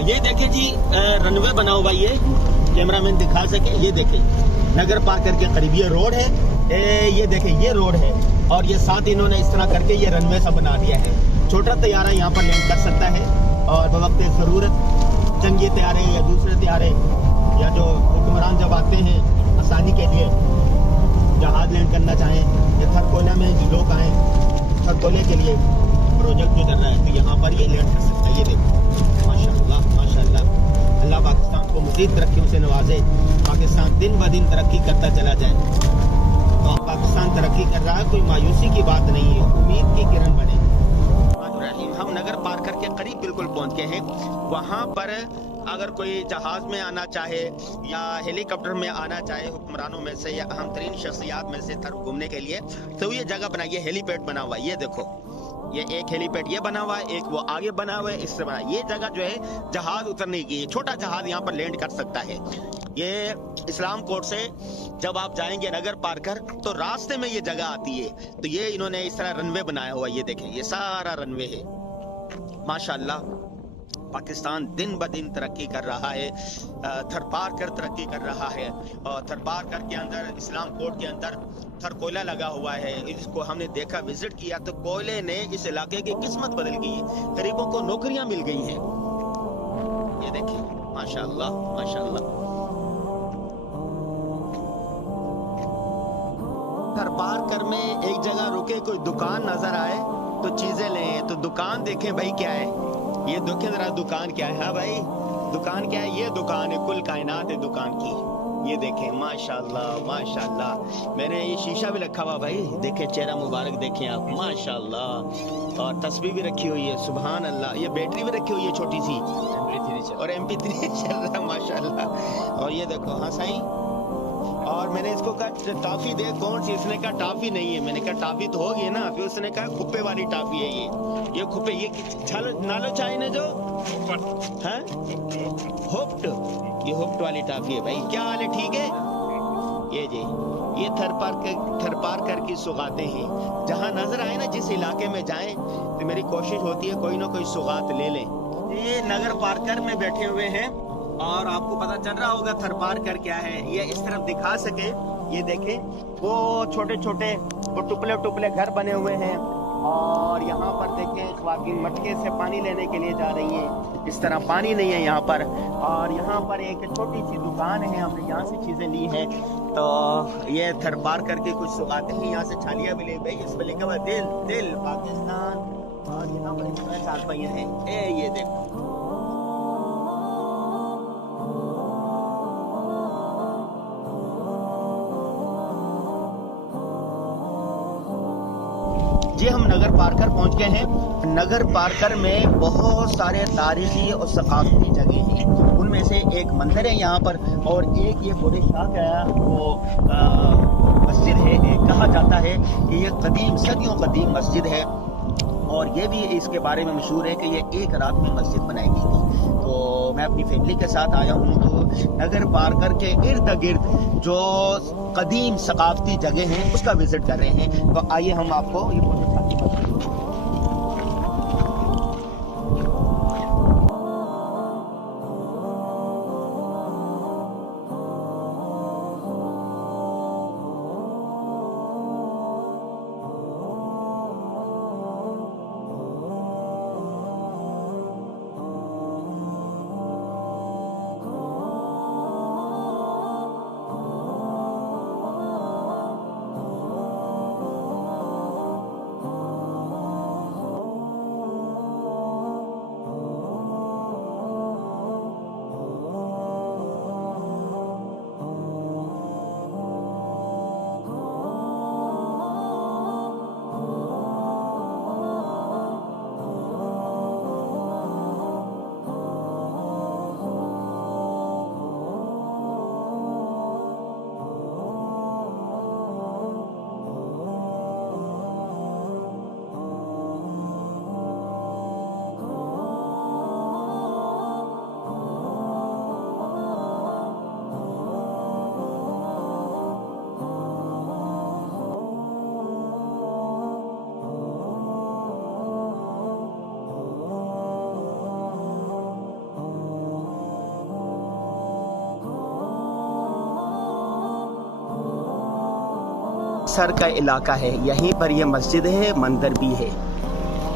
ये देखे जी रनवे बना हुआ, ये कैमरामैन दिखा सके, ये देखे नगर पार्कर के करीब ये रोड है। ये देखे ये रोड है और ये साथ इन्होंने इस तरह करके ये रनवे सा बना दिया है। छोटा तैयारा यहाँ पर लैंड कर सकता है और बवक्त ज़रूरत जंगी तैयारे या दूसरे तैयारे या जो हुक्मरान जब आते हैं आसानी के लिए जहाज लैंड करना चाहें या थरकोला में जो लोग आए थरकोले के लिए प्रोजेक्ट जो कर रहा है तो यहाँ पर ये लैंड कर सकता है। ये देखो माशाल्लाह माशाल्लाह, अल्लाह पाकिस्तान को मज़ीद तरक्कियों से नवाजे, पाकिस्तान दिन ब दिन तरक्की करता चला जाए। तो पाकिस्तान तरक्की कर रहा है, कोई मायूसी की बात नहीं है, उम्मीद की किरण बने। हम नगर पार्कर के करीब बिल्कुल पहुंच गए हैं। वहाँ पर अगर कोई जहाज में आना चाहे या हेलीकॉप्टर में आना चाहे हुक्मरानों में से या अहम तरीन शख्सियात में से घूमने के लिए, तो ये जगह बनाई है, हेलीपैड बना हुआ है। ये देखो ये एक हेलीपैड ये बना हुआ है, एक वो आगे बना हुआ है, इससे बना। ये जगह जो है जहाज उतरने की, छोटा जहाज यहाँ पर लैंड कर सकता है। ये इस्लाम कोर्ट से जब आप जाएंगे नगर पार्कर तो रास्ते में ये जगह आती है। तो ये इन्होंने इस तरह रनवे बनाया हुआ, ये देखें ये सारा रनवे है। माशाल्लाह पाकिस्तान दिन ब दिन तरक्की कर रहा है, थरपारकर तरक्की कर रहा है। और थरपारकर के अंदर इस्लाम कोर्ट के अंदर थरकोला लगा हुआ है। इसको हमने देखा, विजिट किया तो कोयले ने इस इलाके की किस्मत बदल गई है, गरीबों को नौकरियां मिल गई हैं। ये देखिए माशाल्लाह माशाल्लाह। थरपारकर में एक जगह रुके, कोई दुकान नजर आए तो चीजें लें, तो दुकान देखें भाई क्या है, ये देखें जरा दुकान क्या है। हाँ भाई दुकान क्या है, ये दुकान है, कुल कायनात है दुकान की। ये देखें माशाल्लाह माशाल्लाह। मैंने ये शीशा भी रखा हुआ भाई, देखें चेहरा मुबारक देखें आप, माशाल्लाह। और तस्वीर भी रखी हुई है, सुभान अल्लाह। ये बैटरी भी रखी हुई है छोटी सी, और MP3 चल रहा है माशाल्लाह। और ये देखो हाँ साईं। और मैंने इसको कहा टॉफी दे, कौन सी? इसने कहा टॉफी नहीं है। मैंने कहा टॉफी तो होगी ना। फिर उसने कहा खुप्पे वाली टॉफी है ये खुप्पे, ये नालो चाय ने जो हैं होप्ट, ये होप्ट वाली टॉफी है भाई। क्या हाल है, ठीक है? ये जी ये थरपारकर की सुगातें हैं। जहाँ नजर आए ना, जिस इलाके में जाएं तो मेरी कोशिश होती है कोई ना कोई सुगात ले लें। ये नगर पार्कर में बैठे हुए हैं और आपको पता चल रहा होगा थरपारकर क्या है। ये इस तरफ दिखा सके, ये देखें वो छोटे छोटे वो टुकड़े टुकड़े घर बने हुए हैं। और यहाँ पर देखें ख्वातीन मटके से पानी लेने के लिए जा रही हैं। इस तरह पानी नहीं है यहाँ पर। और यहाँ पर एक छोटी सी दुकान है, हमने यहाँ से चीज़ें ली हैं। तो ये थरपारकर की कुछ सुगातें हैं, यहाँ से छालियाँ भी ले भाई। इसमें लिखा हुआ दिल दिल पाकिस्तान। और यहाँ पर चार पहिए हैं, ये देखो जी। हम नगर पार्कर पहुंच गए हैं। नगर पार्कर में बहुत सारे तारीखी और सकाफती जगह हैं, उनमें से एक मंदिर है यहाँ पर, और एक ये बड़े शाह का वो मस्जिद है। कहा जाता है कि ये कदीम सदियों कदीम मस्जिद है, और ये भी इसके बारे में मशहूर है कि ये एक रात में मस्जिद बनाई गई थी। तो मैं अपनी फैमिली के साथ आया हूँ, तो नगर पार्कर के इर्द गिर्द जो कदीम सकाफती जगह हैं उसका विजिट कर रहे हैं। तो आइए हम आपको ये अमृतसर का इलाका है। यहीं पर ये मस्जिद है, मंदिर भी है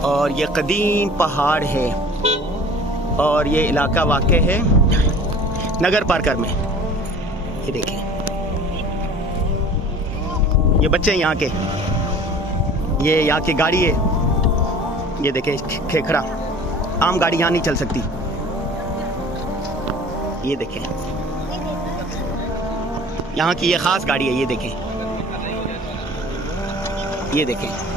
और ये कदीम पहाड़ है और ये इलाका वाक़ है नगर पार्कर में। ये देखें, ये बच्चे यहाँ के, ये यहाँ की गाड़ी है। ये देखें खेखरा, आम गाड़ी यहाँ नहीं चल सकती। ये देखें यहाँ की ये ख़ास गाड़ी है। ये देखें, ये देखें।